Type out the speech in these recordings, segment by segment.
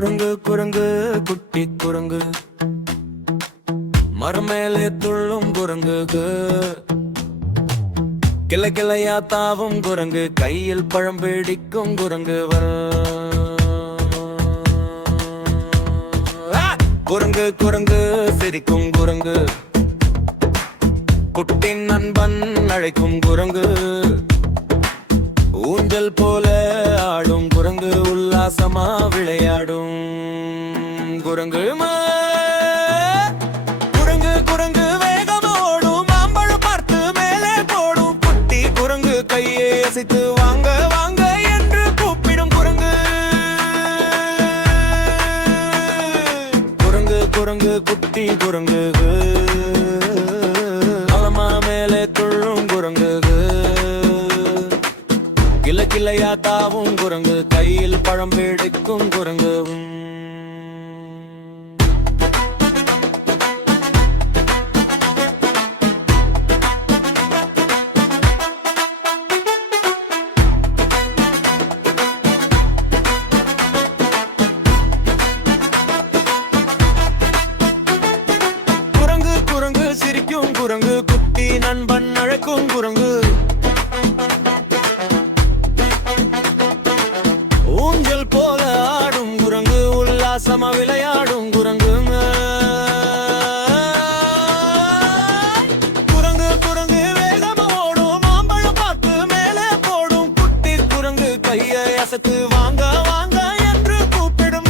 குரங்கு குரங்கு குட்டி குரங்கு, மரம் மேலே துள்ளும் குரங்கு, கிளை கிளையா தாவும் குரங்கு, கையில் பழம் பிடிக்கும் குரங்கு. குரங்கு குரங்கு சிரிக்கும் குரங்கு, குட்டி நண்பன் அழைக்கும் குரங்கு, ஊஞ்சல் போல ஆடும் குரங்கு, உல்லாசமா விளையாடும் குரங்கு. குரங்கு குரங்கு வேகமோடும், மாம்பழம் பார்த்து மேலே போடும், குட்டி குரங்கு கையை அசைத்து வாங்க வாங்க என்று கூப்பிடும் குரங்கு. குரங்கு குரங்கு குட்டி குரங்கு, அலமா மேலே துள்ளும் குரங்கு, கிளை கிளையா தாவும் குரங்கு, கையில் பழம் பிடிக்கும் குரங்கு. குரங்கு குரங்கு சிரிக்கும் குரங்கு, குட்டி நண்பன் அழைக்கும் குரங்கு, ஊஞ்சல் போல ஆடும் குரங்கு, உல்லாசமா விளையாடும் குரங்கு. குரங்கு குரங்கு வேகமோடும், மாம்பழம் பார்த்து மேலே போடும், குட்டி குரங்கு கையை அசைத்து வாங்க வாங்க என்று கூப்பிடும்.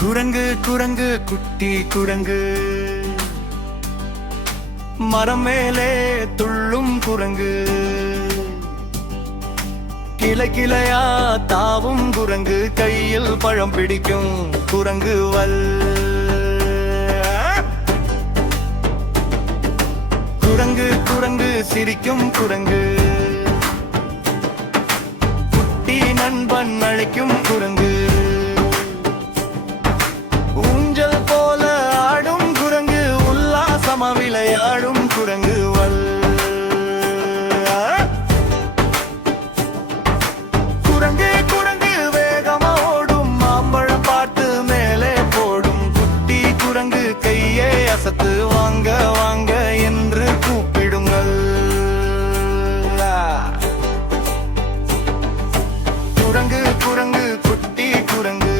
குரங்கு குரங்கு குட்டி குரங்கு, மரம் மேலே துள்ளும் குரங்கு, கிளை கிளையா தாவும் குரங்கு, கையில் பழம் பிடிக்கும் குரங்கு. குரங்கு குரங்கு சிரிக்கும் குரங்கு, குட்டி நண்பன் அழைக்கும் குரங்கு, ஊஞ்சல் போல ஆடும் குரங்கு, உல்லாசமா விளையாடும் குரங்கு. குரங்கு குரங்கு வேகமா ஓடும், மாம்பழம் பார்த்து மேலே போடும், குட்டி குரங்கு கையை அசத்து வாங்க வாங்க என்று கூப்பிடுங்கள். குரங்கு குரங்கு குட்டி குரங்கு,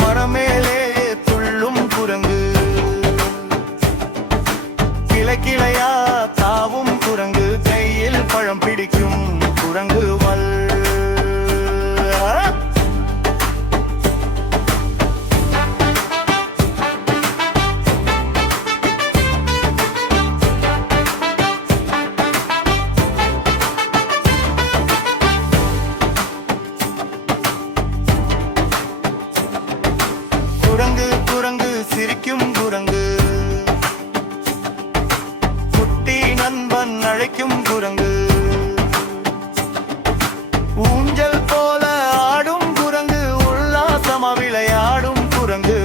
மரமேலே துள்ளும் குரங்கு, கிளை கிளையா தாவும் குரங்கு, கையில் பழம் பிடிக்கும் குரங்கு. குரங்கு குரங்கு சிரிக்கும் குரங்கு, குட்டி நண்பன் அழைக்கும் குரங்கு, ஊஞ்சல் போல ஆடும் குரங்கு, உல்லாசமா விளையாடும் குரங்கு.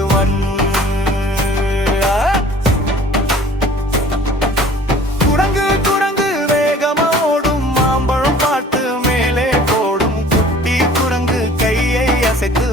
குரங்கு குரங்கு வேகமா ஓடும், மாம்பழம் பார்த்து மேலே போடும், குட்டி குரங்கு கையை அசைத்து